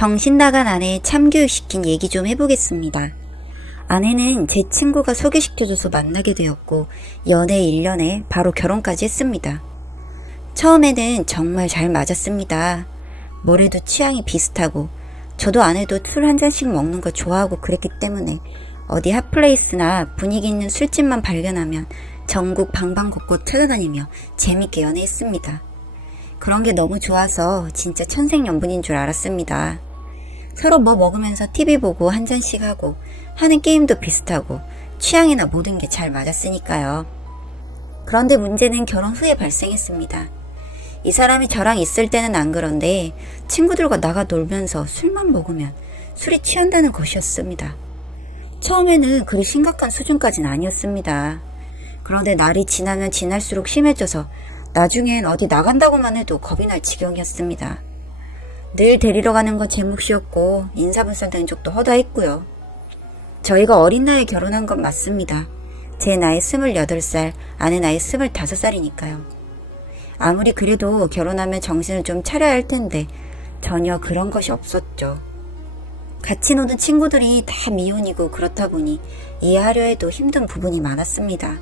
정신 나간 아내 참교육시킨 얘기 좀 해보겠습니다. 아내는 제 친구가 소개시켜줘서 만나게 되었고 연애 1년에 바로 결혼까지 했습니다. 처음에는 정말 잘 맞았습니다. 뭐래도 취향이 비슷하고 저도 아내도 술 한 잔씩 먹는 거 좋아하고 그랬기 때문에 어디 핫플레이스나 분위기 있는 술집만 발견하면 전국 방방곡곡 찾아다니며 재밌게 연애했습니다. 그런 게 너무 좋아서 진짜 천생연분인 줄 알았습니다. 서로 뭐 먹으면서 TV 보고 한 잔씩 하고 하는 게임도 비슷하고 취향이나 모든 게 잘 맞았으니까요. 그런데 문제는 결혼 후에 발생했습니다. 이 사람이 저랑 있을 때는 안 그런데 친구들과 나가 놀면서 술만 먹으면 술이 취한다는 것이었습니다. 처음에는 그리 심각한 수준까지는 아니었습니다. 그런데 날이 지나면 지날수록 심해져서 나중엔 어디 나간다고만 해도 겁이 날 지경이었습니다. 늘 데리러 가는 건 제 몫이었고 인사분산 된 적도 허다했고요. 저희가 어린 나이에 결혼한 건 맞습니다. 제 나이 28살, 아내 나이 25살이니까요. 아무리 그래도 결혼하면 정신을 좀 차려야 할 텐데 전혀 그런 것이 없었죠. 같이 노는 친구들이 다 미혼이고 그렇다 보니 이해하려 해도 힘든 부분이 많았습니다.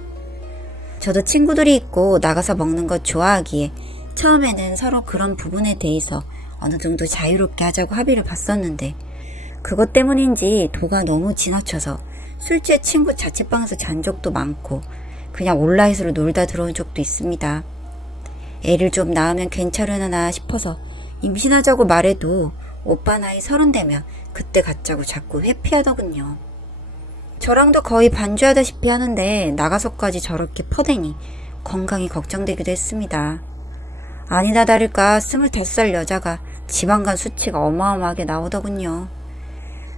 저도 친구들이 있고 나가서 먹는 것 좋아하기에 처음에는 서로 그런 부분에 대해서 어느 정도 자유롭게 하자고 합의를 봤었는데 그것 때문인지 도가 너무 지나쳐서 술 취해 친구 자취방에서 잔 적도 많고 그냥 온라인으로 놀다 들어온 적도 있습니다. 애를 좀 낳으면 괜찮으려나 싶어서 임신하자고 말해도 오빠 나이 30 되면 그때 갖자고 자꾸 회피하더군요. 저랑도 거의 반주하다시피 하는데 나가서까지 저렇게 퍼대니 건강이 걱정되기도 했습니다. 아니나 다를까 25살 여자가 지방간 수치가 어마어마하게 나오더군요.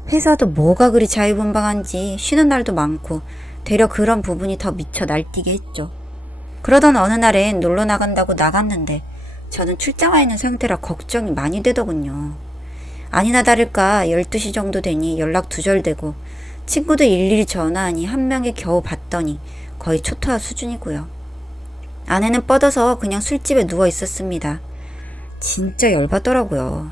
회사도 뭐가 그리 자유분방한지 쉬는 날도 많고 되려 그런 부분이 더 미쳐 날뛰게 했죠. 그러던 어느 날엔 놀러 나간다고 나갔는데 저는 출장와 있는 상태라 걱정이 많이 되더군요. 아니나 다를까 12시 정도 되니 연락 두절되고 친구들 일일이 전화하니 한 명에 겨우 받더니 거의 초토화 수준이고요. 아내는 뻗어서 그냥 술집에 누워 있었습니다. 진짜 열받더라고요.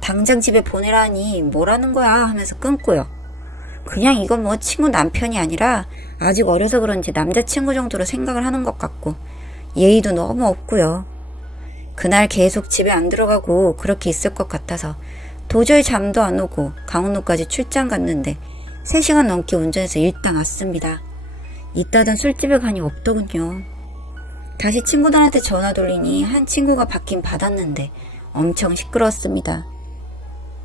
당장 집에 보내라니 뭐라는 거야 하면서 끊고요. 그냥 이건 뭐 친구 남편이 아니라 아직 어려서 그런지 남자친구 정도로 생각을 하는 것 같고 예의도 너무 없고요. 그날 계속 집에 안 들어가고 그렇게 있을 것 같아서 도저히 잠도 안 오고 강원도까지 출장 갔는데 3시간 넘게 운전해서 일당 왔습니다. 이따던 술집에 가니 없더군요. 다시 친구들한테 전화 돌리니 한 친구가 받긴 받았는데 엄청 시끄러웠습니다.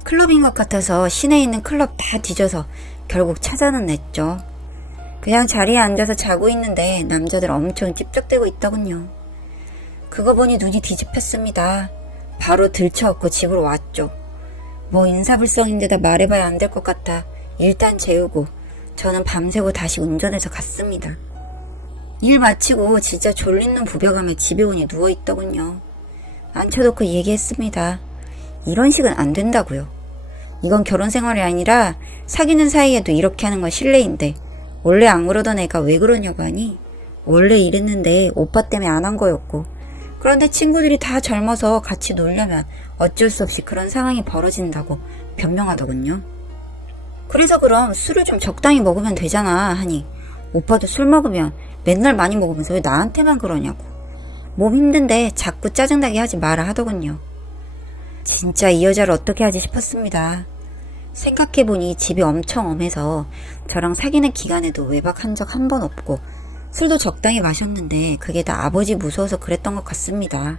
클럽인 것 같아서 시내에 있는 클럽 다 뒤져서 결국 찾아는 냈죠. 그냥 자리에 앉아서 자고 있는데 남자들 엄청 찝쩍대고 있더군요. 그거 보니 눈이 뒤집혔습니다. 바로 들쳐업고 집으로 왔죠. 뭐 인사불성인데다 말해봐야 안 될 것 같아 일단 재우고 저는 밤새고 다시 운전해서 갔습니다. 일 마치고 진짜 졸린 눈 부벼가며 집에 오니 누워있더군요. 앉혀놓고 얘기했습니다. 이런 식은 안 된다고요. 이건 결혼생활이 아니라 사귀는 사이에도 이렇게 하는 건 실례인데 원래 안 그러던 애가 왜 그러냐고 하니 원래 이랬는데 오빠 때문에 안 한 거였고 그런데 친구들이 다 젊어서 같이 놀려면 어쩔 수 없이 그런 상황이 벌어진다고 변명하더군요. 그래서 그럼 술을 좀 적당히 먹으면 되잖아 하니 오빠도 술 먹으면 맨날 많이 먹으면서 왜 나한테만 그러냐고 몸 힘든데 자꾸 짜증나게 하지 마라 하더군요. 진짜 이 여자를 어떻게 하지 싶었습니다. 생각해보니 집이 엄청 엄해서 저랑 사귀는 기간에도 외박한 적 한 번 없고 술도 적당히 마셨는데 그게 다 아버지 무서워서 그랬던 것 같습니다.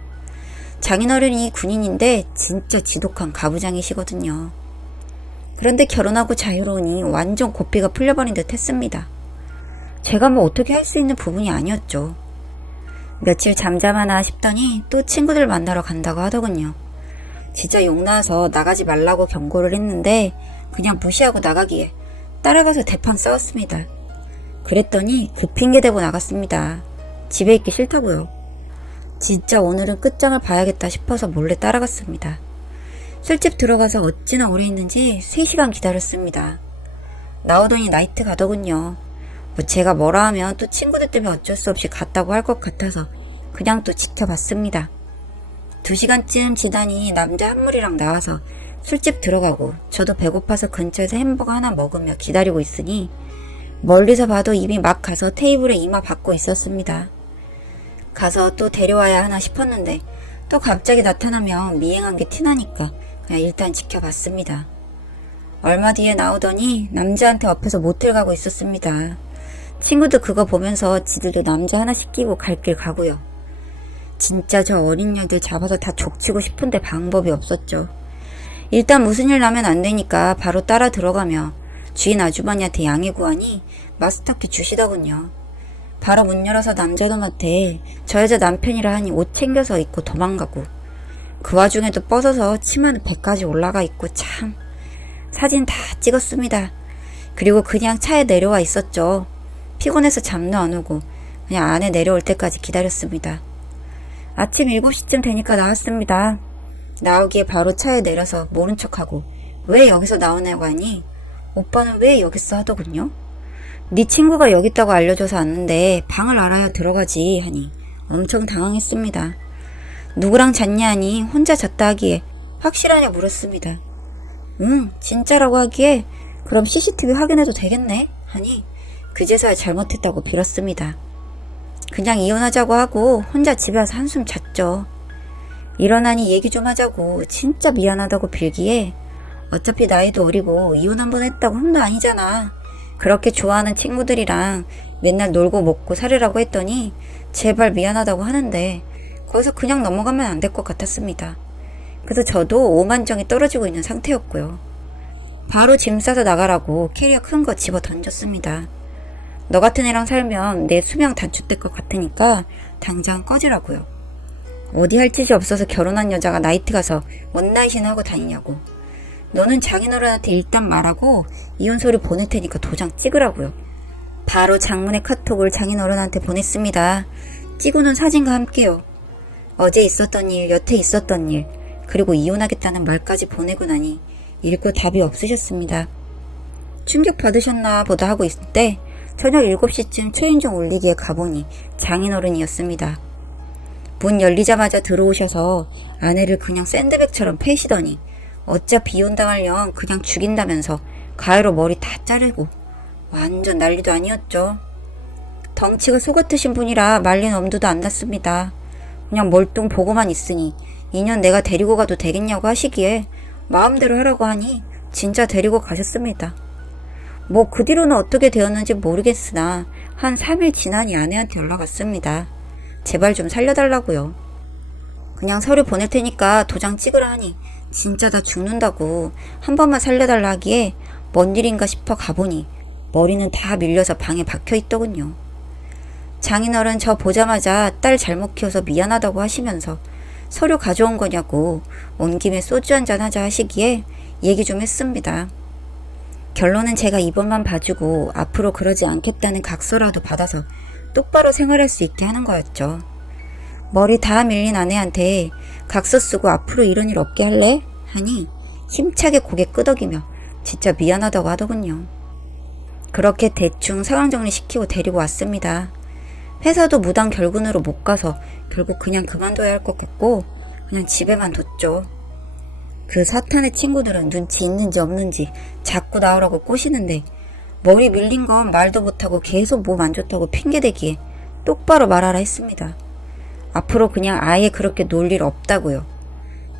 장인어른이 군인인데 진짜 지독한 가부장이시거든요. 그런데 결혼하고 자유로우니 완전 고삐가 풀려버린 듯 했습니다. 제가 뭐 어떻게 할 수 있는 부분이 아니었죠. 며칠 잠잠하나 싶더니 또 친구들 만나러 간다고 하더군요. 진짜 욕나서 나가지 말라고 경고를 했는데 그냥 무시하고 나가기에 따라가서 대판 싸웠습니다. 그랬더니 그 핑계 대고 나갔습니다. 집에 있기 싫다고요. 진짜 오늘은 끝장을 봐야겠다 싶어서 몰래 따라갔습니다. 술집 들어가서 어찌나 오래 있는지 3시간 기다렸습니다. 나오더니 나이트 가더군요. 뭐 제가 뭐라 하면 또 친구들 때문에 어쩔 수 없이 갔다고 할 것 같아서 그냥 또 지켜봤습니다. 2시간쯤 지나니 남자 한 무리랑 나와서 술집 들어가고 저도 배고파서 근처에서 햄버거 하나 먹으며 기다리고 있으니 멀리서 봐도 이미 막 가서 테이블에 이마 받고 있었습니다. 가서 또 데려와야 하나 싶었는데 또 갑자기 나타나면 미행한 게 티나니까 그냥 일단 지켜봤습니다. 얼마 뒤에 나오더니 남자한테 업혀서 모텔 가고 있었습니다. 친구도 그거 보면서 지들도 남자 하나씩 끼고 갈 길 가고요. 진짜 저 어린 년들 잡아서 다 족치고 싶은데 방법이 없었죠. 일단 무슨 일 나면 안 되니까 바로 따라 들어가며 주인 아주머니한테 양해 구하니 마스터키 주시더군요. 바로 문 열어서 남자놈한테 저 여자 남편이라 하니 옷 챙겨서 입고 도망가고 그 와중에도 뻗어서 치마는 배까지 올라가 있고 참 사진 다 찍었습니다. 그리고 그냥 차에 내려와 있었죠. 피곤해서 잠도 안 오고 그냥 안에 내려올 때까지 기다렸습니다. 아침 7시쯤 되니까 나왔습니다. 나오기에 바로 차에 내려서 모른 척하고 왜 여기서 나오냐고 하니 오빠는 왜 여기 있어 하더군요. 네 친구가 여기 있다고 알려줘서 왔는데 방을 알아야 들어가지 하니 엄청 당황했습니다. 누구랑 잤냐 하니 혼자 잤다 하기에 확실하냐 물었습니다. 응 진짜라고 하기에 그럼 CCTV 확인해도 되겠네 하니 그제서야 잘못했다고 빌었습니다. 그냥 이혼하자고 하고 혼자 집에 와서 한숨 잤죠. 일어나니 얘기 좀 하자고 진짜 미안하다고 빌기에 어차피 나이도 어리고 이혼 한번 했다고 흠도 아니잖아. 그렇게 좋아하는 친구들이랑 맨날 놀고 먹고 살으라고 했더니 제발 미안하다고 하는데 거기서 그냥 넘어가면 안 될 것 같았습니다. 그래서 저도 오만정이 떨어지고 있는 상태였고요. 바로 짐 싸서 나가라고 캐리어 큰 거 집어 던졌습니다. 너 같은 애랑 살면 내 수명 단축될 것 같으니까 당장 꺼지라고요. 어디 할 짓이 없어서 결혼한 여자가 나이트 가서 원나잇이나 하고 다니냐고. 너는 장인어른한테 일단 말하고 이혼 서류 보낼 테니까 도장 찍으라고요. 바로 장문의 카톡을 장인어른한테 보냈습니다. 찍어놓은 사진과 함께요. 어제 있었던 일, 여태 있었던 일, 그리고 이혼하겠다는 말까지 보내고 나니 읽고 답이 없으셨습니다. 충격 받으셨나 보다 하고 있을 때 저녁 7시쯤 초인종 울리기에 가보니 장인어른이었습니다. 문 열리자마자 들어오셔서 아내를 그냥 샌드백처럼 패시더니 어차피 이혼당하려면 그냥 죽인다면서 가위로 머리 다 자르고 완전 난리도 아니었죠. 덩치가 속같으신 분이라 말린 엄두도 안 났습니다. 그냥 멀뚱 보고만 있으니 2년 내가 데리고 가도 되겠냐고 하시기에 마음대로 하라고 하니 진짜 데리고 가셨습니다. 뭐 그 뒤로는 어떻게 되었는지 모르겠으나 한 3일 지나니 아내한테 연락 왔습니다. 제발 좀 살려달라고요. 그냥 서류 보낼 테니까 도장 찍으라 하니 진짜 다 죽는다고 한 번만 살려달라 하기에 뭔 일인가 싶어 가보니 머리는 다 밀려서 방에 박혀있더군요. 장인어른 저 보자마자 딸 잘못 키워서 미안하다고 하시면서 서류 가져온 거냐고 온 김에 소주 한잔 하자 하시기에 얘기 좀 했습니다. 결론은 제가 이번만 봐주고 앞으로 그러지 않겠다는 각서라도 받아서 똑바로 생활할 수 있게 하는 거였죠. 머리 다 밀린 아내한테 각서 쓰고 앞으로 이런 일 없게 할래? 하니 힘차게 고개 끄덕이며 진짜 미안하다고 하더군요. 그렇게 대충 상황 정리시키고 데리고 왔습니다. 회사도 무단 결근으로 못 가서 결국 그냥 그만둬야 할 것 같고 그냥 집에만 뒀죠. 그 사탄의 친구들은 눈치 있는지 없는지 자꾸 나오라고 꼬시는데 머리 밀린 건 말도 못하고 계속 몸 안 좋다고 핑계대기에 똑바로 말하라 했습니다. 앞으로 그냥 아예 그렇게 놀 일 없다고요.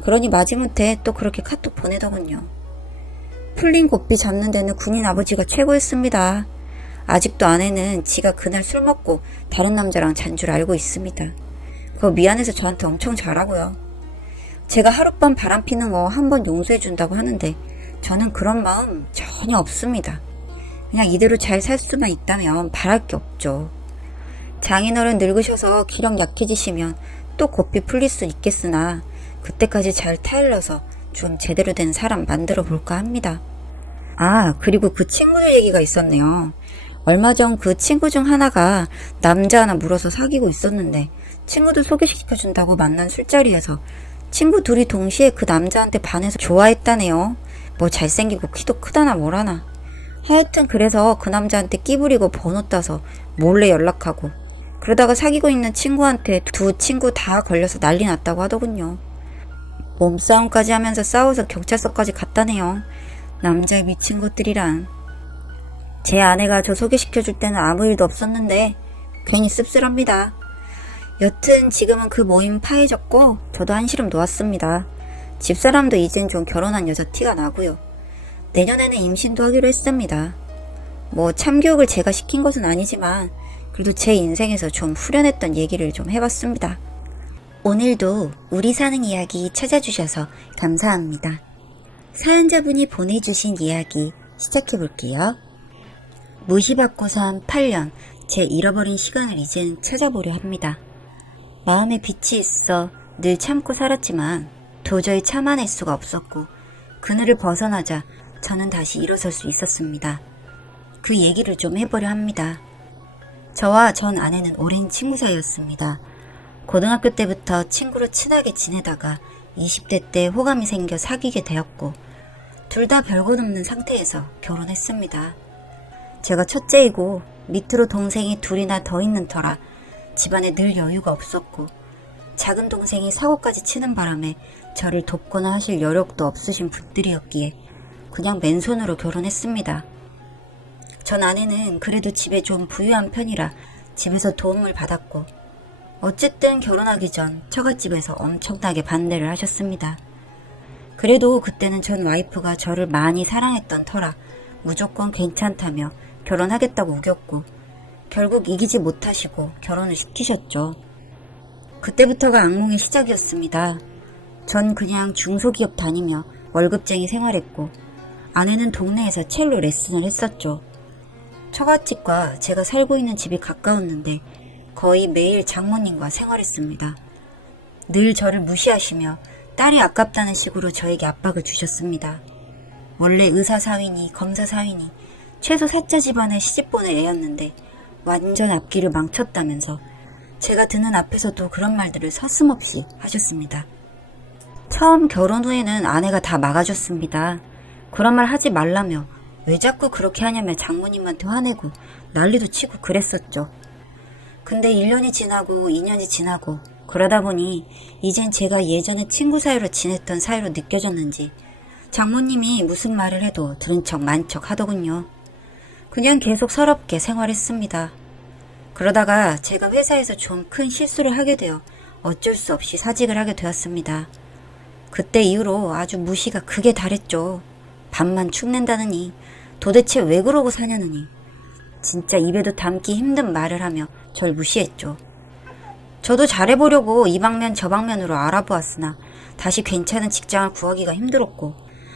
그러니 마지못해 또 그렇게 카톡 보내더군요. 풀린 고삐 잡는 데는 군인 아버지가 최고였습니다. 아직도 아내는 지가 그날 술 먹고 다른 남자랑 잔 줄 알고 있습니다. 그거 미안해서 저한테 엄청 잘하고요. 제가 하룻밤 바람 피는 거 한 번 용서해준다고 하는데 저는 그런 마음 전혀 없습니다. 그냥 이대로 잘 살 수만 있다면 바랄 게 없죠. 장인어른 늙으셔서 기력 약해지시면 또 고삐 풀릴 수 있겠으나 그때까지 잘 타일러서 좀 제대로 된 사람 만들어 볼까 합니다. 아, 그리고 그 친구들 얘기가 있었네요. 얼마 전 그 친구 중 하나가 남자 하나 물어서 사귀고 있었는데 친구들 소개시켜준다고 만난 술자리에서 친구 둘이 동시에 그 남자한테 반해서 좋아했다네요. 뭐 잘생기고 키도 크다나 뭐라나. 하여튼 그래서 그 남자한테 끼부리고 번호 따서 몰래 연락하고 그러다가 사귀고 있는 친구한테 두 친구 다 걸려서 난리 났다고 하더군요. 몸싸움까지 하면서 싸워서 경찰서까지 갔다네요. 남자에 미친 것들이란. 제 아내가 저 소개시켜줄 때는 아무 일도 없었는데 괜히 씁쓸합니다. 여튼 지금은 그 모임 파해졌고 저도 한시름 놓았습니다. 집사람도 이젠 좀 결혼한 여자 티가 나고요. 내년에는 임신도 하기로 했습니다. 뭐 참교육을 제가 시킨 것은 아니지만 그래도 제 인생에서 좀 후련했던 얘기를 좀 해봤습니다. 오늘도 우리 사는 이야기 찾아주셔서 감사합니다. 사연자분이 보내주신 이야기 시작해볼게요. 무시받고 산 8년, 제 잃어버린 시간을 이젠 찾아보려 합니다. 마음에 빛이 있어 늘 참고 살았지만 도저히 참아낼 수가 없었고 그늘을 벗어나자 저는 다시 일어설 수 있었습니다. 그 얘기를 좀 해보려 합니다. 저와 전 아내는 오랜 친구 사이였습니다. 고등학교 때부터 친구로 친하게 지내다가 20대 때 호감이 생겨 사귀게 되었고 둘 다 별것 없는 상태에서 결혼했습니다. 제가 첫째이고 밑으로 동생이 둘이나 더 있는 터라 집안에 늘 여유가 없었고 작은 동생이 사고까지 치는 바람에 저를 돕거나 하실 여력도 없으신 분들이었기에 그냥 맨손으로 결혼했습니다. 전 아내는 그래도 집에 좀 부유한 편이라 집에서 도움을 받았고 어쨌든 결혼하기 전 처갓집에서 엄청나게 반대를 하셨습니다. 그래도 그때는 전 와이프가 저를 많이 사랑했던 터라 무조건 괜찮다며 결혼하겠다고 우겼고 결국 이기지 못하시고 결혼을 시키셨죠. 그때부터가 악몽의 시작이었습니다. 전 그냥 중소기업 다니며 월급쟁이 생활했고 아내는 동네에서 첼로 레슨을 했었죠. 처갓집과 제가 살고 있는 집이 가까웠는데 거의 매일 장모님과 생활했습니다. 늘 저를 무시하시며 딸이 아깝다는 식으로 저에게 압박을 주셨습니다. 원래 의사 사위니 검사 사위니 최소 사자 집안에 시집 보낼 애였는데 완전 앞길을 망쳤다면서 제가 듣는 앞에서도 그런 말들을 서슴없이 하셨습니다. 처음 결혼 후에는 아내가 다 막아줬습니다. 그런 말 하지 말라며 왜 자꾸 그렇게 하냐며 장모님한테 화내고 난리도 치고 그랬었죠. 근데 1년이 지나고 2년이 지나고 그러다 보니 이젠 제가 예전에 친구 사이로 지냈던 사이로 느껴졌는지 장모님이 무슨 말을 해도 들은 척 만 척 하더군요. 그냥 계속 서럽게 생활했습니다. 그러다가 제가 회사에서 좀 큰 실수를 하게 되어 어쩔 수 없이 사직을 하게 되었습니다. 그때 이후로 아주 무시가 극에 달했죠. 밥만 축낸다느니 도대체 왜 그러고 사냐느니 진짜 입에도 담기 힘든 말을 하며 절 무시했죠. 저도 잘해보려고 이 방면 저 방면으로 알아보았으나 다시 괜찮은 직장을 구하기가 힘들었고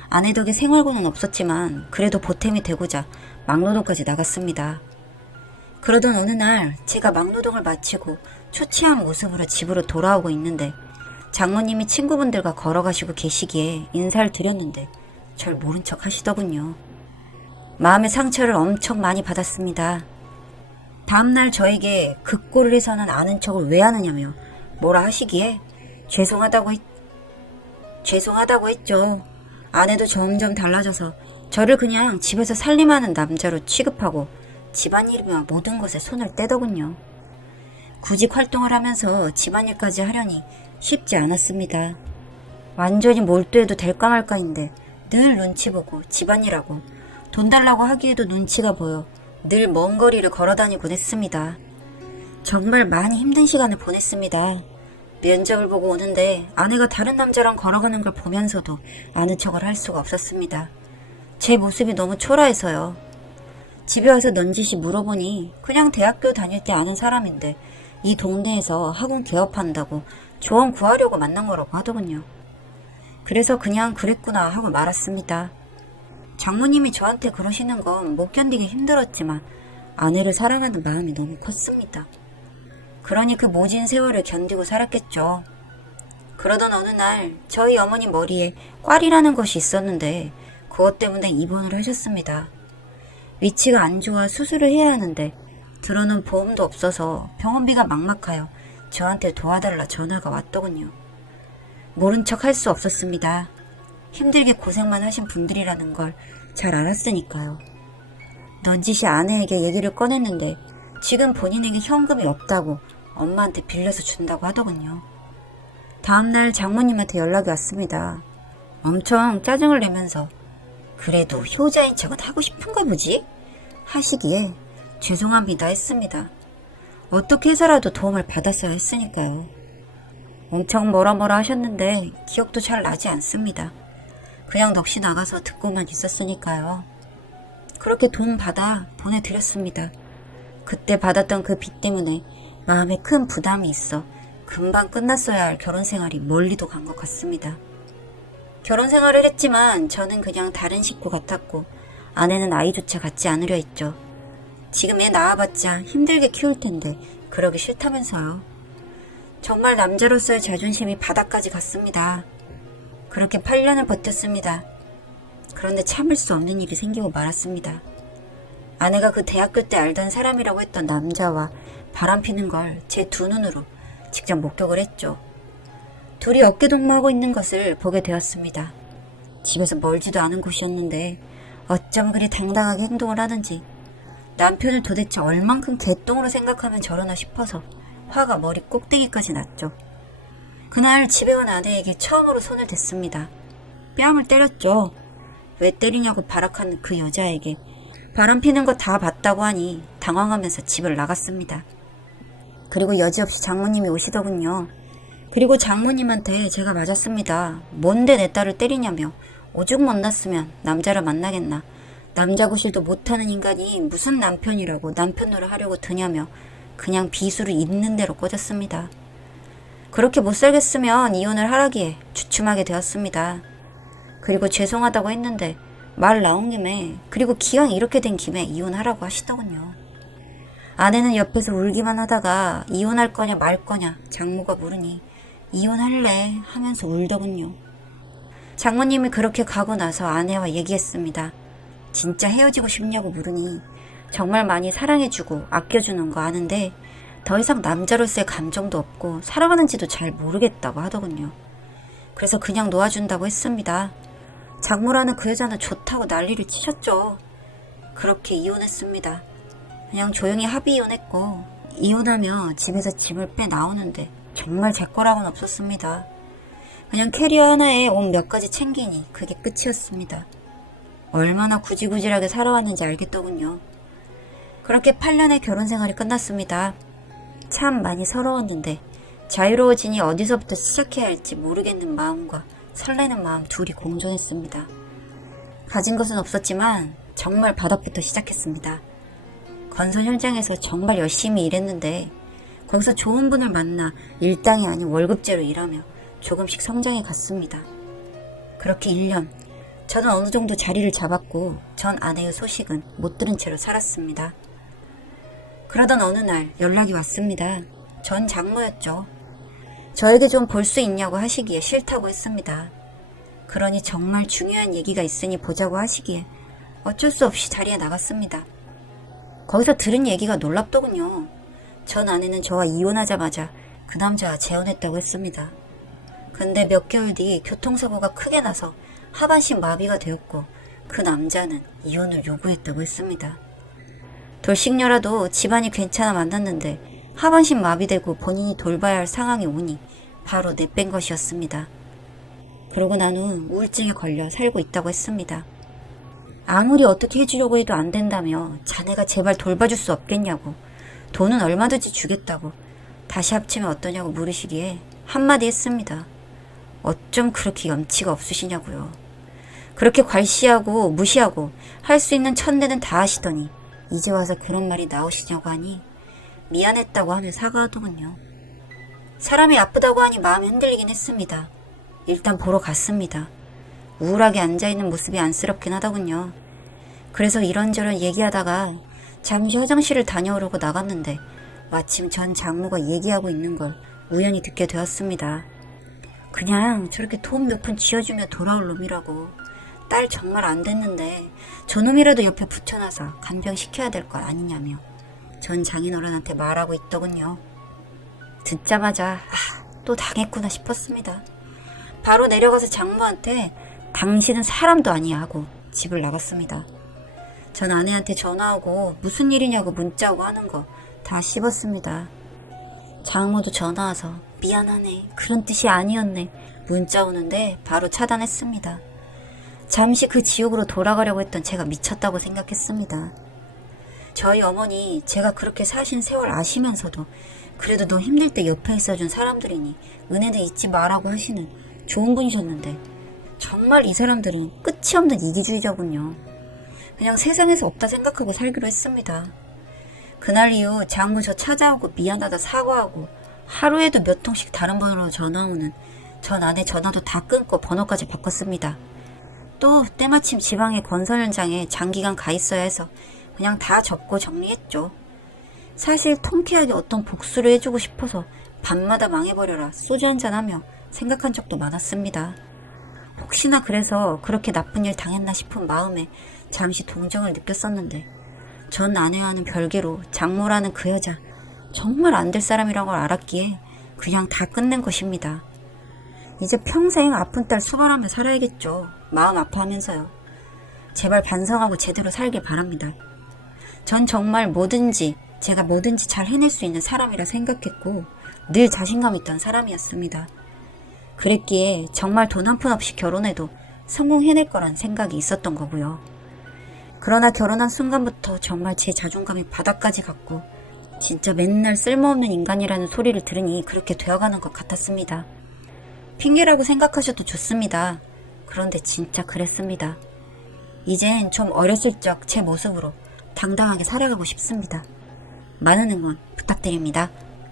아내 덕에 생활고는 없었지만 그래도 보탬이 되고자 막노동까지 나갔습니다. 그러던 어느 날 제가 막노동을 마치고 초췌한 모습으로 집으로 돌아오고 있는데 장모님이 친구분들과 걸어가시고 계시기에 인사를 드렸는데 절 모른 척 하시더군요. 마음의 상처를 엄청 많이 받았습니다. 다음날 저에게 극고를 해서는 아는 척을 왜 하느냐며 뭐라 하시기에 죄송하다고 했죠. 아내도 점점 달라져서 저를 그냥 집에서 살림하는 남자로 취급하고 집안일이며 모든 것에 손을 떼더군요. 구직 활동을 하면서 집안일까지 하려니 쉽지 않았습니다. 완전히 몰두해도 될까 말까인데 늘 눈치 보고 집안일하고 돈 달라고 하기에도 눈치가 보여 늘 먼 거리를 걸어다니곤 했습니다. 정말 많이 힘든 시간을 보냈습니다. 면접을 보고 오는데 아내가 다른 남자랑 걸어가는 걸 보면서도 아는 척을 할 수가 없었습니다. 제 모습이 너무 초라해서요. 집에 와서 넌지시 물어보니 그냥 대학교 다닐 때 아는 사람인데 이 동네에서 학원 개업한다고 조언 구하려고 만난 거라고 하더군요. 그래서 그냥 그랬구나 하고 말았습니다. 장모님이 저한테 그러시는 건 못 견디기 힘들었지만 아내를 사랑하는 마음이 너무 컸습니다. 그러니 그 모진 세월을 견디고 살았겠죠. 그러던 어느 날 저희 어머니 머리에 꽈리라는 것이 있었는데 그것 때문에 입원을 하셨습니다. 위치가 안 좋아 수술을 해야 하는데 들어놓은 보험도 없어서 병원비가 막막하여 저한테 도와달라 전화가 왔더군요. 모른 척 할 수 없었습니다. 힘들게 고생만 하신 분들이라는 걸 잘 알았으니까요. 넌지시 아내에게 얘기를 꺼냈는데 지금 본인에게 현금이 없다고 엄마한테 빌려서 준다고 하더군요. 다음날 장모님한테 연락이 왔습니다. 엄청 짜증을 내면서 그래도 효자인 척은 하고 싶은가 보지? 하시기에 죄송합니다 했습니다. 어떻게 해서라도 도움을 받았어야 했으니까요. 엄청 뭐라 하셨는데 기억도 잘 나지 않습니다. 그냥 넋이 나가서 듣고만 있었으니까요. 그렇게 돈 받아 보내드렸습니다. 그때 받았던 그 빚 때문에 마음에 큰 부담이 있어 금방 끝났어야 할 결혼 생활이 멀리도 간 것 같습니다. 결혼 생활을 했지만 저는 그냥 다른 식구 같았고 아내는 아이조차 갖지 않으려 했죠. 지금 애 낳아봤자 힘들게 키울 텐데 그러기 싫다면서요. 정말 남자로서의 자존심이 바닥까지 갔습니다. 그렇게 8년을 버텼습니다. 그런데 참을 수 없는 일이 생기고 말았습니다. 아내가 그 대학교 때 알던 사람이라고 했던 남자와 바람피는 걸 제 두 눈으로 직접 목격을 했죠. 둘이 어깨동무하고 있는 것을 보게 되었습니다. 집에서 멀지도 않은 곳이었는데 어쩜 그리 당당하게 행동을 하는지 남편을 도대체 얼만큼 개똥으로 생각하면 저러나 싶어서 화가 머리 꼭대기까지 났죠. 그날 집에 온 아내에게 처음으로 손을 댔습니다. 뺨을 때렸죠. 왜 때리냐고 발악한 그 여자에게 바람피는 거 다 봤다고 하니 당황하면서 집을 나갔습니다. 그리고 여지없이 장모님이 오시더군요. 그리고 장모님한테 제가 맞았습니다. 뭔데 내 딸을 때리냐며 오죽 못났으면 남자를 만나겠나. 남자 구실도 못하는 인간이 무슨 남편이라고 남편 노릇 하려고 드냐며 그냥 비수를 있는 대로 꽂았습니다. 그렇게 못 살겠으면 이혼을 하라기에 주춤하게 되었습니다. 그리고 죄송하다고 했는데 말 나온 김에 그리고 기왕 이렇게 된 김에 이혼하라고 하시더군요. 아내는 옆에서 울기만 하다가 이혼할 거냐 말 거냐 장모가 물으니 이혼할래 하면서 울더군요. 장모님이 그렇게 가고 나서 아내와 얘기했습니다. 진짜 헤어지고 싶냐고 물으니 정말 많이 사랑해주고 아껴주는 거 아는데 더 이상 남자로서의 감정도 없고 사랑하는지도 잘 모르겠다고 하더군요. 그래서 그냥 놓아준다고 했습니다. 장모라는 그 여자는 좋다고 난리를 치셨죠. 그렇게 이혼했습니다. 그냥 조용히 합의 이혼했고 이혼하며 집에서 짐을 빼 나오는데 정말 제 거라고는 없었습니다. 그냥 캐리어 하나에 옷 몇 가지 챙기니 그게 끝이었습니다. 얼마나 구질구질하게 살아왔는지 알겠더군요. 그렇게 8년의 결혼 생활이 끝났습니다. 참 많이 서러웠는데 자유로워지니 어디서부터 시작해야 할지 모르겠는 마음과 설레는 마음 둘이 공존했습니다. 가진 것은 없었지만 정말 바닥부터 시작했습니다. 건설 현장에서 정말 열심히 일했는데 거기서 좋은 분을 만나 일당이 아닌 월급제로 일하며 조금씩 성장해 갔습니다. 그렇게 1년, 저는 어느 정도 자리를 잡았고 전 아내의 소식은 못 들은 채로 살았습니다. 그러던 어느 날 연락이 왔습니다. 전 장모였죠. 저에게 좀 볼 수 있냐고 하시기에 싫다고 했습니다. 그러니 정말 중요한 얘기가 있으니 보자고 하시기에 어쩔 수 없이 자리에 나갔습니다. 거기서 들은 얘기가 놀랍더군요. 전 아내는 저와 이혼하자마자 그 남자와 재혼했다고 했습니다. 근데 몇 개월 뒤 교통사고가 크게 나서 하반신 마비가 되었고 그 남자는 이혼을 요구했다고 했습니다. 돌싱녀라도 집안이 괜찮아 만났는데 하반신 마비되고 본인이 돌봐야 할 상황이 오니 바로 내뺀 것이었습니다. 그러고 난 후 우울증에 걸려 살고 있다고 했습니다. 아무리 어떻게 해주려고 해도 안 된다며 자네가 제발 돌봐줄 수 없겠냐고 돈은 얼마든지 주겠다고 다시 합치면 어떠냐고 물으시기에 한마디 했습니다. 어쩜 그렇게 염치가 없으시냐고요. 그렇게 괄시하고 무시하고 할 수 있는 천대는 다 하시더니 이제 와서 그런 말이 나오시냐고 하니 미안했다고 하며 사과하더군요. 사람이 아프다고 하니 마음이 흔들리긴 했습니다. 일단 보러 갔습니다. 우울하게 앉아있는 모습이 안쓰럽긴 하더군요. 그래서 이런저런 얘기하다가 잠시 화장실을 다녀오려고 나갔는데 마침 전 장모가 얘기하고 있는 걸 우연히 듣게 되었습니다. 그냥 저렇게 돈 몇 푼 쥐어주며 돌아올 놈이라고. 딸 정말 안 됐는데 저놈이라도 옆에 붙여놔서 간병시켜야 될 것 아니냐며 전 장인어른한테 말하고 있더군요. 듣자마자 또 당했구나 싶었습니다. 바로 내려가서 장모한테 당신은 사람도 아니야 하고 집을 나갔습니다. 전 아내한테 전화하고 무슨 일이냐고 문자하고 하는 거 다 씹었습니다. 장모도 전화와서 미안하네. 그런 뜻이 아니었네. 문자 오는데 바로 차단했습니다. 잠시 그 지옥으로 돌아가려고 했던 제가 미쳤다고 생각했습니다. 저희 어머니 제가 그렇게 사신 세월 아시면서도 그래도 너 힘들 때 옆에 있어준 사람들이니 은혜는 잊지 마라고 하시는 좋은 분이셨는데 정말 이 사람들은 끝이 없는 이기주의자군요. 그냥 세상에서 없다 생각하고 살기로 했습니다. 그날 이후 장모 저 찾아오고 미안하다 사과하고 하루에도 몇 통씩 다른 번호로 전화오는 전 아내 전화도 다 끊고 번호까지 바꿨습니다. 또 때마침 지방의 건설 현장에 장기간 가 있어야 해서 그냥 다 접고 정리했죠. 사실 통쾌하게 어떤 복수를 해주고 싶어서 밤마다 망해버려라 소주 한잔하며 생각한 적도 많았습니다. 혹시나 그래서 그렇게 나쁜 일 당했나 싶은 마음에 잠시 동정을 느꼈었는데 전 아내와는 별개로 장모라는 그 여자 정말 안 될 사람이란 걸 알았기에 그냥 다 끝낸 것입니다. 이제 평생 아픈 딸 수발하며 살아야겠죠. 마음 아파하면서요. 제발 반성하고 제대로 살길 바랍니다. 전 정말 제가 뭐든지 잘 해낼 수 있는 사람이라 생각했고 늘 자신감 있던 사람이었습니다. 그랬기에 정말 돈 한 푼 없이 결혼해도 성공해낼 거란 생각이 있었던 거고요. 그러나 결혼한 순간부터 정말 제 자존감이 바닥까지 갔고 진짜 맨날 쓸모없는 인간이라는 소리를 들으니 그렇게 되어가는 것 같았습니다. 핑계라고 생각하셔도 좋습니다. 그런데 진짜 그랬습니다. 이젠 좀 어렸을 적 제 모습으로 당당하게 살아가고 싶습니다. 많은 응원 부탁드립니다.